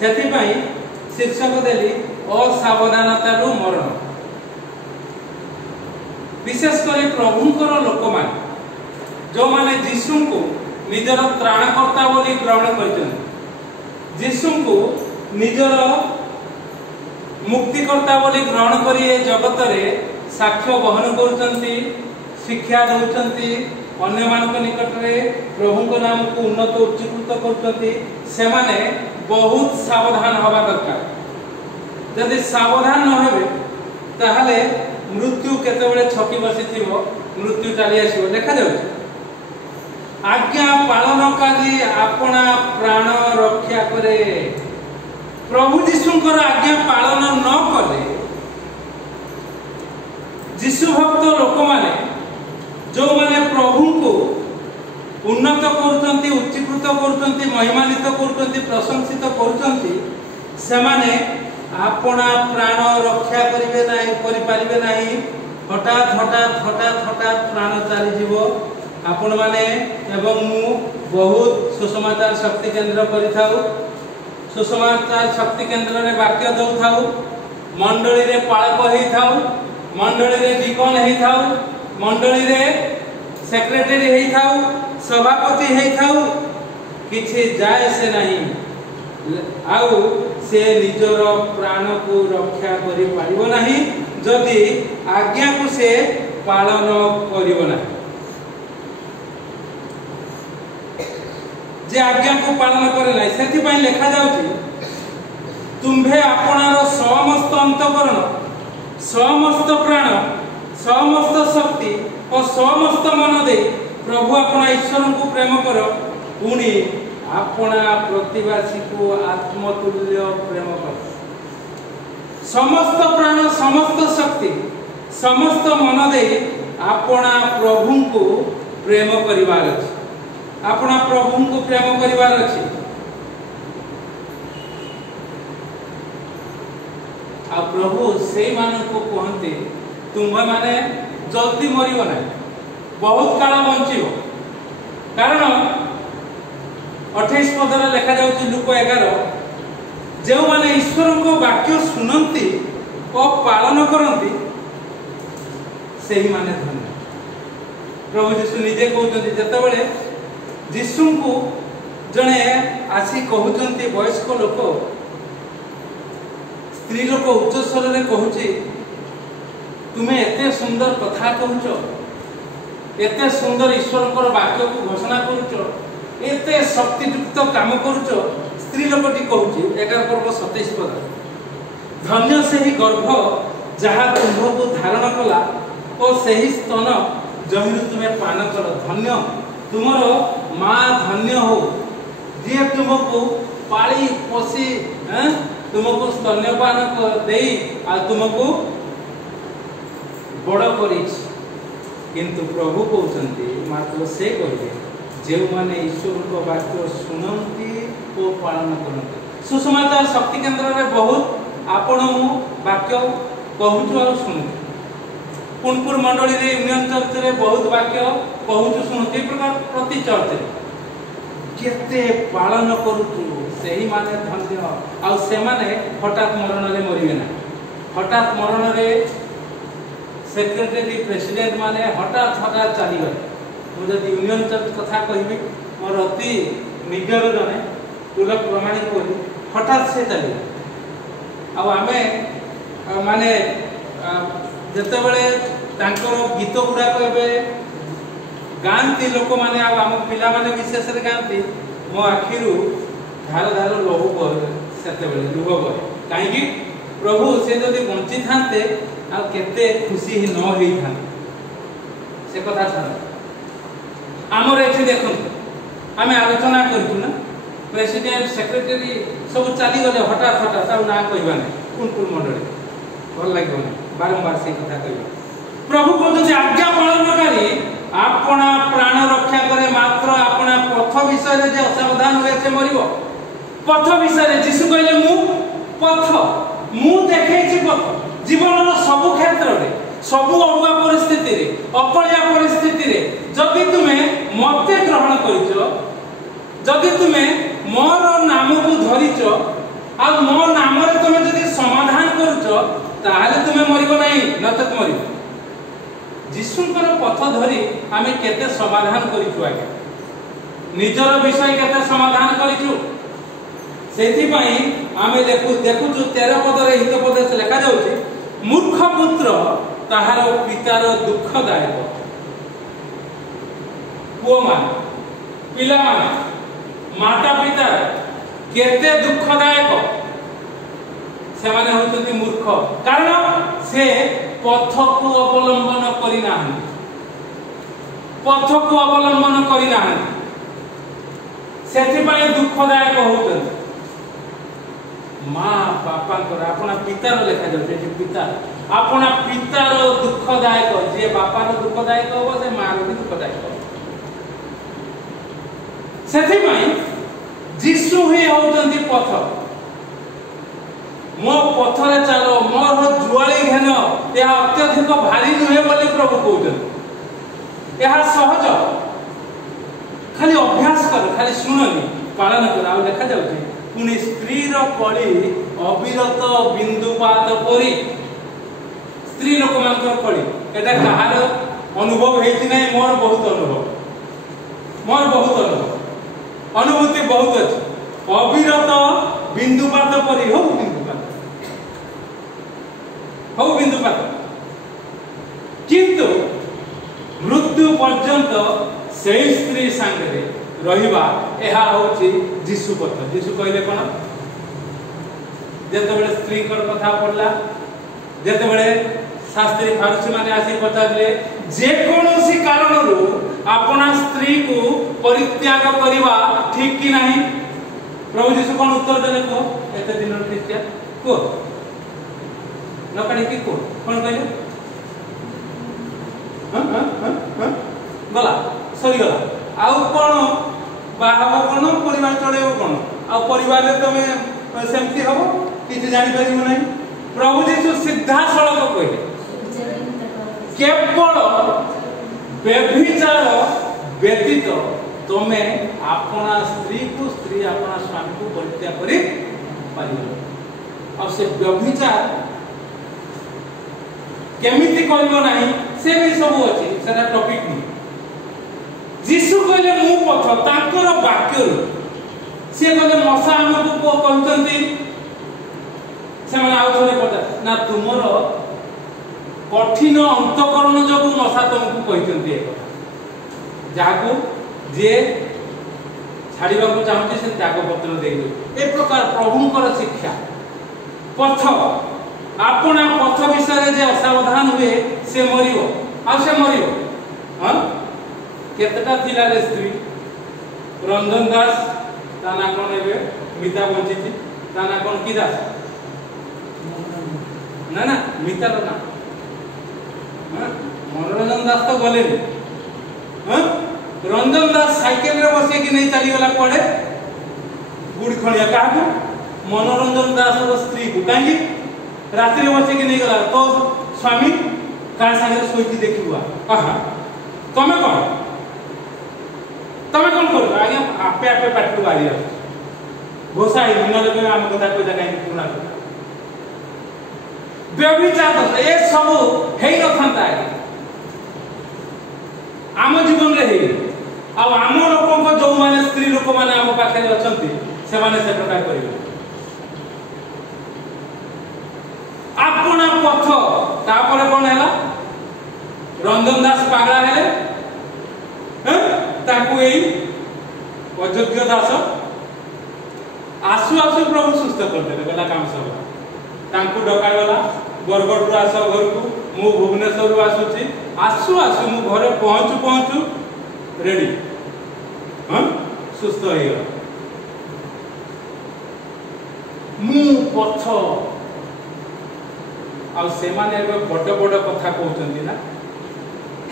ସେଥିପାଇଁ शीर्षक देली असावधानतारू मरण। विशेषकर प्रभुंकर लोक मान जो माने जीशु को निजर त्राणकर्ता बोली ग्रहण कर जीशु को निजर मुक्तिकर्ता बोली ग्रहण कर जगत रे साक्ष्य बहन करछंती शिक्षा दउछंती अन्य मान निकट में प्रभु नाम को उन्नत उच्चीकृत करछंती से माने बहुत सावधान हवा दरकार। यदि सावधान न हेबे ताहले मृत्यु केतेबेले छकी बसी थिबो मृत्यु चली आसीबो देखा जाउ। आज्ञा पालनकारी अपना प्राण रक्षा करे। प्रभु जीशुंकर आज्ञा पालन न करे जीशु भक्त लोक माने जो माने प्रभु को उन्नत करुचंती उच्चीकृत करुचंती महिमानित करुचंती प्रशंसित करुचंती से माने अपना प्राण रक्षा करिवे नाही करि पारिबे नाही। हठात हठात हठात हठात प्राण चली जीवो। आपण माने एवं मु बहुत सुसमाचार शक्ति केंद्र करिथाउ। सुसमाचार शक्ति केंद्र रे वाक्य दउ थाउ मंडली रे पाळक हेई थाउ मंडली रे डिकन हेई थाउ मंडली रे सेक्रेटरी हेई थाउ सभापति हेई थाउ किछि जाय से नहीं आउ से निजर प्राण को रक्षा करि पारिबो नाही जदि आज्ञा को से पालन करिबो नाही। जे आज्ञा को पालन करे नाही सेति पई लिखा जाउची तुम्भे आपनार समस्त अंतकरण समस्त प्राण समस्त शक्ति और समस्त मन दे प्रभु अपना ईश्वर को प्रेम कर पुणी अपना प्रतिवासी को आत्मतुल्य प्रेम कर। समस्त प्राण समस्त शक्ति समस्त मन दे अपना प्रभु को प्रेम करिवार अछि अपना प्रभु को प्रेम करिवार अछि। आ प्रभु से मान को कहते तुम्हें माने जल्दी मरिबो ना बहुत काल बंचिबो कारण 28 पदर लिखा जाउची लूक 11 जो माने ईश्वर को वाक्य सुनंती और पालन करंती सेही माने धन्य। प्रभु यीशु निजे कहउचंती जतबेले यीशु को जने आसी कहउचंती वयस्क लोक स्त्री लोक उच्च स्वर रे कहउची तुम्हें एते सुंदर कथा कहउच एते सुंदर ईश्वर वाक्य को घोषणा करुच एते शक्तियुक्त काम करुच स्त्री लोकटी कहउची 11 पर्व 27 पद धन्य से ही गर्भ जहा तुम्ह को धारण कला और सही स्तन जमिन तुम्हें पान कर धन्य तुमरो माँ धन्य हो जे तुमको पाली पोसी तुमको स्तन्यपान दे तुमको बड़ कर। किंतु प्रभु कहते मात्र से कहे जो माने ईश्वर को वाक्य शुणती और पालन करते। सुसमाचार शक्ति केंद्र रे बहुत आपण वाक्य कहूँ और शुणु पुनपुर मंडली रे यूनियन चर्च रे बहुत वाक्य कहूँ शुणुती प्रकार प्रति चर्च रे केते पालन करूचु सेही माने धन्य आ से माने हठात मरण रे मरिबे ना। हठात मरण रे सेक्रेटरी प्रेसिडेंट माने हठात हठात चली गए। मुझे यूनियन चर्च कथा कहबी मोर अति निजर जने तुलक प्रमाणिक बोली हठात से चली आ आमे माने जेतेबेले तांकर गीत गुड़ाक एबे गांती लोक माने आम पिला माने विशेष रे गांती मो आखिरु धार धार लहू बहे सेतेबेले लुह बहे काहेकि प्रभु से जदि बंची थांते आ केते खुशी ही न होई था से कथा छाड़ आमर एठी देखो आमे आलोचना करथु ना प्रेसिडेंट सेक्रेटरी सब चली गले हठात हठात आ ना कहबा नै कुन मंडली भल लागबो नै बारंबार से कथा कहबा। प्रभु कहते आज्ञा पालनकारी अपना प्राण रक्षा करे मात्र अपना पथ विषय जे असावधान हुए से मरिबो। पथ विषय जीशु कहले मु पथ मु देखैछि पथ जीवन सब क्षेत्र में सब अड़ुआ परिस्थिति रे अकलिया परिस्थिति रे जदि तुमे मते ग्रहण करिछ जदि तुमे मोर नाम को धरिछ आ मो नाम रे तुमे जदी समाधान करूचो ताहाले तुमे मरिबो नाही नचत मरिबो जीशुंकर पथ धरी आमे केते समाधान करिछु आगे निजर विषय केते समाधान करिछु सेथि पई आमे देखु 13 पदरे हित पदे लेखा जाउछि मूर्ख पुत्र ताहार पितार दुखदायक पुओ मान पिला मान माता पिता केते दुखदायक से माने होतुति मूर्ख कारण से पथ को अवलंबन करि नाही पथ को अवलंबन करि नाही सेथि पई दुखदायक होतुति माँ बापा अपना पितार लेखा जाए पिता अपना पितार दुखदायक जे बापार दुखदायक हो से माँ भी दुखदायक से जीशु ही होचंती पथ मो पथरे चलो मोर जुआली घेन यह अत्यधिक भारी नुहे बोली प्रभु कहते यह सहज खाली अभ्यास कर खाली शुणनी पालन कर आ देखा जाउछि पुनी स्त्री रो कली अविरत बिंदुपात परी स्त्री लोक मानकर कली एटा कहार अनुभव हेति नै मोर बहुत अनुभव अनुभूति बहुत अछि अविरत बिंदुपात परी हो बिंदुपात किंतु मृत्यु पर्यंत सेही स्त्री संगे रहिबा एहा होची जीशु पथ जीशु कहले कोन जेते बेले स्त्री कर कथा पड़ला जेते बेले शास्त्री फारूसी माने आसी पचारले जे कोनोसी कारणरू अपना स्त्री को परित्याग करिबा ठीक कि नाही प्रभु जीशु कोन उत्तर देले को एते दिन क्रिश्चियन को न कहि कि को कोन कहले गला सरी गला आउ कोन बाहाबो कोन परिवार चलेबो कोन आ परिवार रे तमे सेमती हबो किछ जानि परिबो नै प्रभु जीशु सीधा सड़क कहले केवल व्यभिचार व्यतीत तमे अपना स्त्री अपना स्वामी को परित्याग करि पारिबो आ से व्यभिचार केमिति करबो नाही से भी सब अछि सेटा टॉपिक नै जीशु कहले मु पथ तांकर वाक्य से कहले मसा हमको को कहतंती से माने आउ थोड़े पता ना तुमर कठिन अंतकरण जगु मसा तुमको कहतंती एक जाको जे छाड़ीबा को चाहते से त्याग पत्र दे दो ए प्रकार प्रभुंकर शिक्षा पथ अपना पथ विषय जे असावधान हुए से मरियो आ से मरियो हां केतटा थिला रे स्त्री रंजन दास ताना कोन एबे मिता बंचिति ताना कोन की दास ना ना मिता रो ना हां मनोरंजन दास तो गले हां रंजन दास साइकिल रे बसे कि नहीं चली गला कोडे गुड़ खणिया काहू मनोरंजन दास रो स्त्री को काहे रात्रि बसे कि नहीं गला तो स्वामी का संगे सोईती देखिबा आहा तमे कोन कर आगे आपे आपे पाटू गाड़ी घोषा ही न लगे हम कथा कोई जगह पूरा व्यभिचार ए सब हेई नथंता आम जीवन रे हेई आ आम लोक को जो माने स्त्री लोक माने हम पाखे अछंती से माने से प्रकार करिवे अपना पथ तापर कोन हैला रंजन दास पागला हेले ताकू एई अयोग्य दास आसु आसु प्रभु सुस्थ कर देले गला काम सब तांकू डकाय वाला बरगड़ रु आस घर को मु भुवनेश्वर रु आसुची आसु आसु मु घरे पहुंचू रेडी हां सुस्थ हो गया मु पथ आ से माने बड़ बड़ कथा कहउचंती ना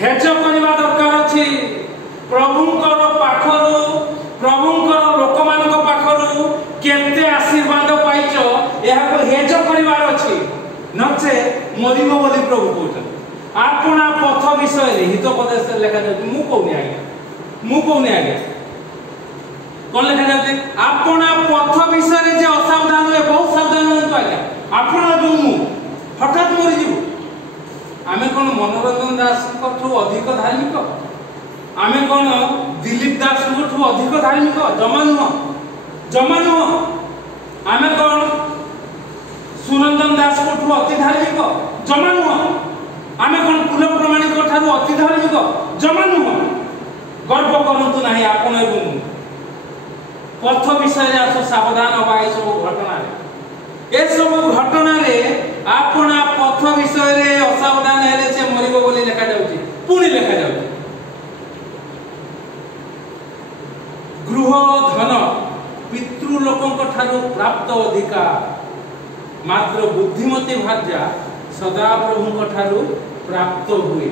हेज करबा दरकार अछि प्रभुंकर पाखरु प्रभुंकर लोकमानक पाखरु केते आशीर्वाद पाइचो एहा को हेज करिवार अछि नचे मरिबो बोली प्रभु कहउछन आपना पथ विषय रे हित उपदेश लेखा जाय मु कहउनी आगे कोन लेखा जाय आपना पथ विषय रे जे असावधान होय बहुत ଏବଂ हठात मरीज आम कौन मनोरंजन दास अधिक धार्मिक आम कौन दिलीप दास अधिक धार्मिक जमा नुह आम कौन सुरंजन दास अति धार्मिक जमा नुह आम कौन पुलक प्रमाणिक अति धार्मिक जमा नुह गर्व करतु ना आपण एवं पथ विषय आस सावधान हवा ये सब घटना ए सब घटना आपण पथ विषय असावधान हेले से मरिबो बोली लिखा जाउची पुणी लिखा जाउची गृह धन पितृलोकंक ठारू प्राप्त अधिकार मात्र बुद्धिमती भार्या सदा प्रभुंक ठारू प्राप्त हुए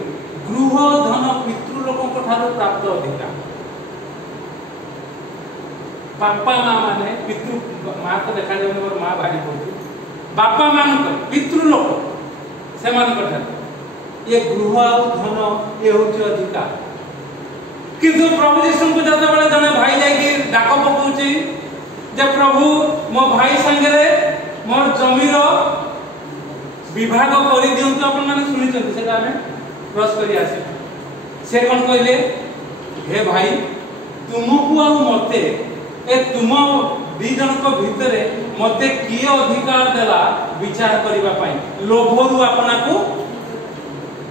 गृह धन पितृलोकंक ठारू प्राप्त अधिकार बापा माँ माने पितृ माँ को देखा जाए मोर माँ भारी पड़ती बापा मान पितृलोक से ये गृह आ धन ये हूँ अधिकार किंतु प्रभु यीशु को जब बड़े जने भाई जाकि डाक पकाउची जे प्रभु मो भाई संगे मोर जमीर विभाग कर दिंतु अपन मैंने शुणी से क्रॉस कर आसे से कौन कहले हे भाई तुमको आ मते ए तुम दी जनक भितर मते किए अधिकार देला विचार करिबा पाई लोभरु आपना को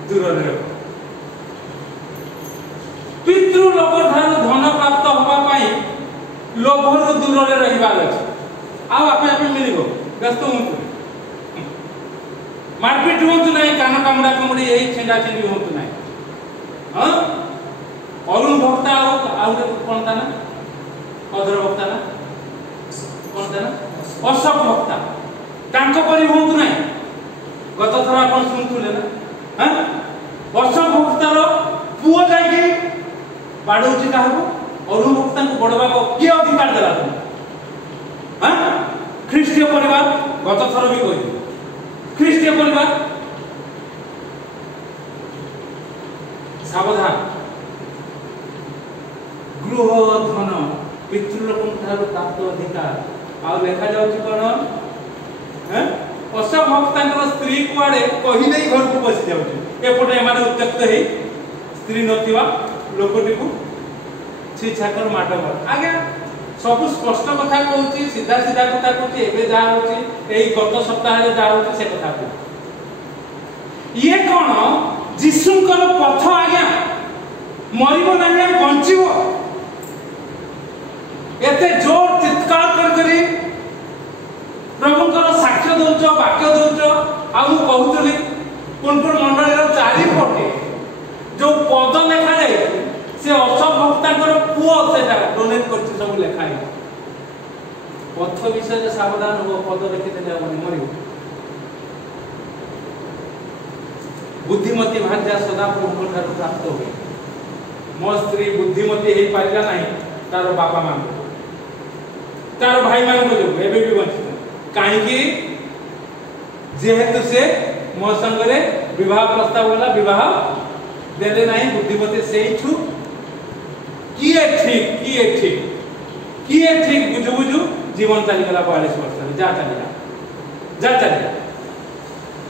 दूर रख पितृ लोक ठार धन प्राप्त होबा पाई लोभरु दूर रे रहिबार अछि आ आपे आपे मिलिबो व्यस्त होंतु मारपीट होंतु नाही कान कामड़ा कामड़ी एही छेंडा छेंडी होंतु नाही हां अरुण भक्ता आउ कोन ता ना अधर भक्ता ना कौन था ना अशोक भक्ता तांको परि होंतु नाही गत थरा अपन सुनथुले ना हां अशोक भक्तार पुओ जाके बाडौची काहबो अरुण भक्ता को बडबा को के अधिकार देला तुम हां ख्रीष्टीय परिवार गत थर भी कहि ख्रीष्टीय परिवार सावधान गृह धन पितृलोक ठारू प्राप्त अधिकार आ लेखा जाउची कोन हैं अशोक भक्तांकर स्त्री कुआडे कहि नै घर को बसि जाउची एपटे माने उत्यक्त हे स्त्री नथिवा लोकटी को छी छाकर माडबर आगे सब स्पष्ट कथा कहूची सीधा सीधा कथा कहूची एबे जा होची एई गत सप्ताह रे जा होची से कथा कहूची ये कोन जिसुंकर पथ आज्ञा मरिबो नाही बंचिबो एते जोर चित्कार करी प्रभुंकर साक्ष्य दौच वाक्य दौच आ मु कहूली कुनपुर मंडली चारि पटे जो पद लेखा जाए से अशोक भक्तांकर पुओ सेटा डोनेट करछि सब लेखा है पथ विषय सावधान हो पद लिखि देले हमनी मरियो बुद्धिमती भार्या सदा प्रभुंकर ठारू प्राप्त हुए मो स्त्री बुद्धिमती हे पारिला नाही तार बापा मान तार भाई मान को जो एबे भी वंचित काहे कि जेहेतु से मो संगरे विवाह प्रस्ताव होला विवाह देले नाही बुद्धिमती सेई छु किए ठीक बुझु बुझु जीवन चली गला 42 वर्ष जा चली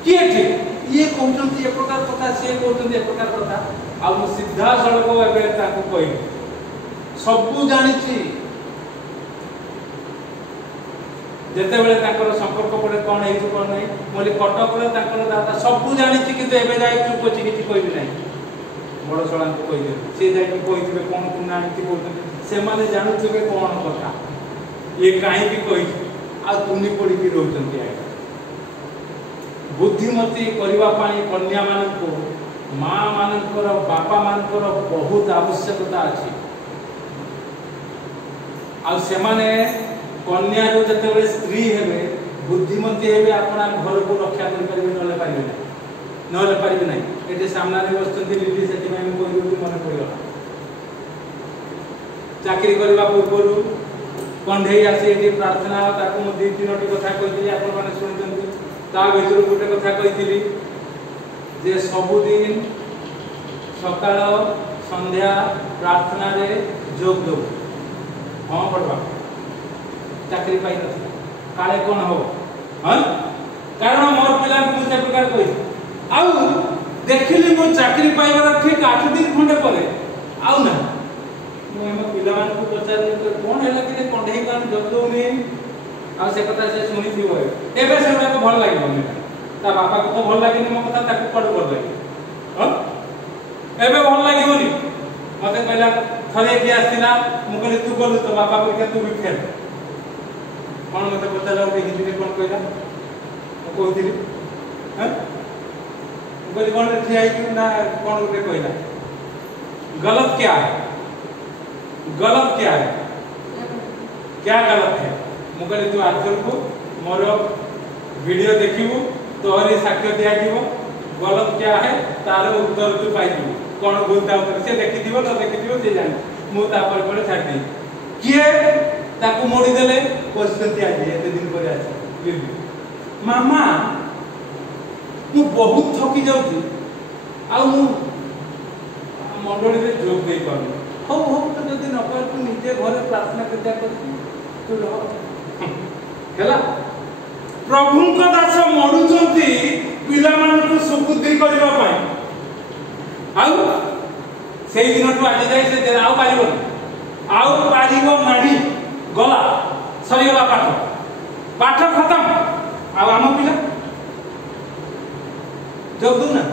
किए ठीक ये कहउचंती ए प्रकार कथा से कहउचंती ए प्रकार कथा आ मु सीधा सड़क एबे ताको कहि सब जानिछि जेते बेले ताकर संपर्क पड़े कोन हे छु कोन नै मोली कटक रे ताकर दादा सब जानिछि किंतु एबे जाय चुप अछि किछि कहबी नै बड़ सळा को कहि दे से जाय कि कहिथिबे कोन कोन आनिति बोलते से माने जानुथिबे कोन कथा ये काहे कि कहि आ तुनी पड़ी कि रहउचंती आइ बुद्धिमती करबा पानी कन्या माननको मां मानकर बापा मानकर बहुत आवश्यकता अछि आ से माने कन्या जो जते बेले स्त्री हेबे बुद्धिमती हेबे अपना घर को रक्षा करि परिबे नले परिबे नै एते सामना रे बसचंती लिली सेति में कोइ कोइ मन पड़ियो चाकरी करबा पूर्वरु कंढे आसी एटी प्रार्थना ताको म दी तीनोटी कथा कहिली आपण माने सुनिजंती ता भितर गोटे कथा कहिली जे सबुदिन सकाळ संध्या प्रार्थना रे जोग दो हां पड़वा चाकरी पाई न काले कोन हो हां कारण मोर पिला को से प्रकार कोई आउ देखिली मो चाकरी पाइबार ठीक 8 दिन खंडे परे आउ ना मो एम पिला मान को पचार कोन हैला कि कंढे कान जल्दौनी आ से कथा से सुनी थी होय एबे से को भल लागिबो ता बापा को तो भल लागिनी मो कथा ताको पड़ पड़ लागी ह एबे भल लागिबोनी मते कहला थरे कि आसिला मु कहली तू बोलू तो बापा को के तू भी खेल कोन मते पचाला ओके हिंदी में कोन कहला मु कहथिली ह मु कहली कोन रे ठिया कि ना कोन रे कहला गलत क्या है गलत क्या है क्या गलत है मु कहली तू आजकल को मोर वीडियो देखिबो तोहरी साक्ष्य दिया जीवो गलत क्या है तार उत्तर तू पाई जीवो कोन बोलता उत्तर से देखि दिबो न देखि दिबो से जानि मु ता पर छाड़ दे किए ताकू मोड़ी देले क्वेश्चन दिया जे एते दिन पर आछि मामा मु बहुत थकी जाउची आ मु मंडली रे जोग दे पाबी हो हो तो जदी न कर तू निजे घरे प्रार्थना करता कर तू रह हैला प्रभु को दास मडुचंती पिला मान को सुबुद्धि करबा पई आउ सेई दिन तो आज जाई से आउ पारिबो माडी गला सरी गला पाठ खत्म आउ हम पिला जब दू ना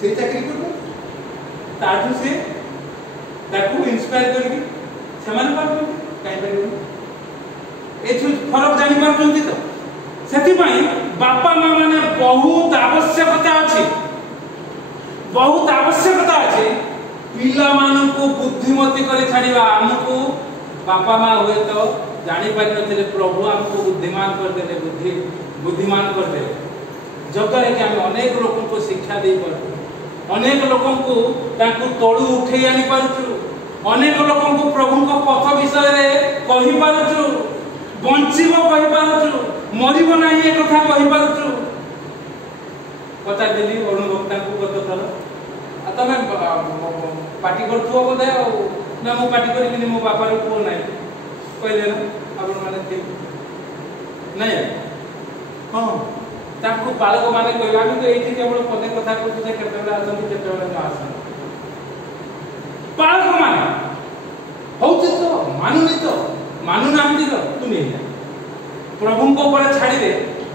से चाकरी करबो ताठू से ताकू इंस्पायर करके समान पाबो काई परिबो एथु फरक जानि पारछंती तो सेति पई बापा मां माने बहुत आवश्यकता अछि पिला मान को बुद्धिमती करे छाड़ीबा हमको बापा मां हुए तो जानि पारि नथिले प्रभु हमको बुद्धिमान कर देले बुद्धिमान कर देले जगरे कि हम अनेक लोगों को शिक्षा दे पर अनेक लोगों को ताकू तळु उठै आनी पारुछु अनेक लोगों को प्रभु को पथ विषय रे कहि पारुछु बंचिबो कहि पारुछु मरिबो नाही ए कथा कहि पारुछु पता देली अनुभवता को कत थर आ तमे पार्टी करथु बोधे ना मो पार्टी करिबिनी मो बापा रो को नाही कहले ना आपण माने ठीक नाही हां ताकू बालक माने कहला हम तो एठी केवल पदे कथा कहू से केतेला आसन केतेला ना आसन बालक माने होउछ तो मानु नाम दिलो तू नहीं प्रभु को ऊपर छाड़ी दे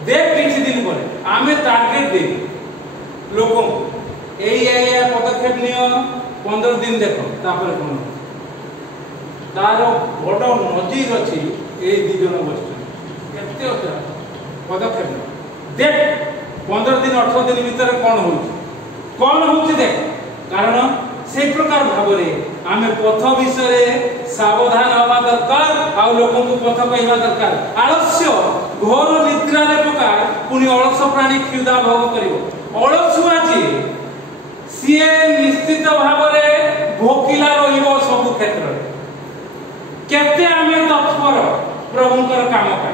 देख किछि दिन पर आमे टारगेट दे लोगों एई पदक्षेप नियो 15 दिन देखो तापर कोन तारो बड़ नजीर अछि ए दि जन बस्तु केते होता पदक्षेप देख 15 दिन 18 दिन भीतर कोन होउछ देख कारण से प्रकार भाबरे आमे पथ विषय सावधान हवा दरकार आ लोगों को पथ कहवा दरकार आलस्य घोर निद्रा रे पकार पुनी अलस प्राणी क्षुधा भोग करिवो अलसुआ जी सिए निश्चित भाबरे भोकिला रहिबो सब क्षेत्र केते आमे तत्पर प्रभुकर काम का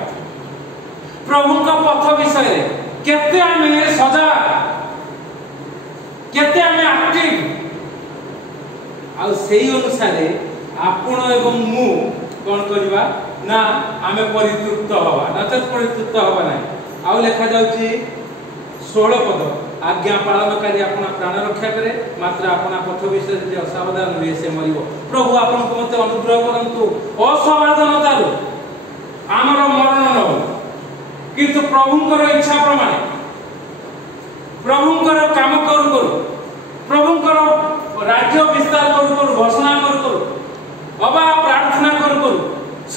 प्रभुक पथ विषय केते आमे सजा केते आमे एक्टिव आ सेही अनुसार आपण एवं मु कोन करबा ना आमे परितृप्त हवा नचत परितृप्त हवा नै आउ लेखा जाउची 16 पद आज्ञा पालनकारी अपना प्राण रक्षा करे मात्र अपना पथ विषय जे असावधान हुए से मरिबो प्रभु आपन को मते अनुग्रह करंतु असावधानतारो आमर मरण न हो किंतु प्रभुकर इच्छा प्रमाणे प्रभुकर काम करू प्रभुकर राज्य विस्तार करू घोषणा करू अबा प्रार्थना करू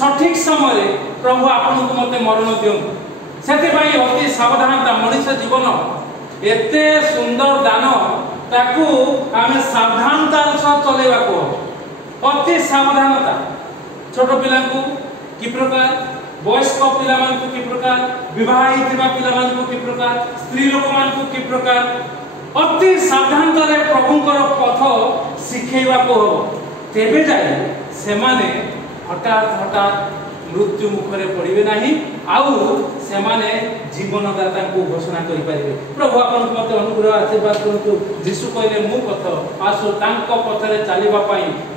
सठिक समय प्रभु आपन को मते मरण दियौ सेते भाई अति सावधानता मनुष्य जीवन एते सुंदर दान ताकू आमे सावधानता सह चलेबा को अति सावधानता छोट पिला को की प्रकार वयस्क पिला मान को की प्रकार विवाहित पिला मान को की प्रकार स्त्री लोक मान को की प्रकार अति सावधानता रे प्रभुकर पथ सिखेबा को तेबे जाय से माने हठात मृत्यु मुखरे पड़े ना आउ से जीवनदाता को घोषणा कर पारे। प्रभु आपन मत अनुग्रह आशीर्वाद करतु। जीशु कहले मु पथ आसो तांको पथरे चलीबा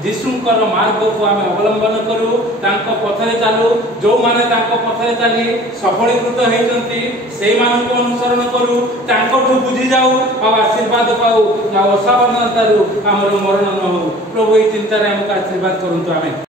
जीशुंकर मार्ग को आम अवलंबन करू तांको पथरे चालू जो माने तांको पथरे चली सफलीकृत होइचंती सेई मान को अनुसरण करू तांको ठु बुझी जाऊ आ आशीर्वाद पाऊ आ असावधानतारू हमर मरण न हो। प्रभु ई चिंता रे हमका आशीर्वाद करंतु आमे।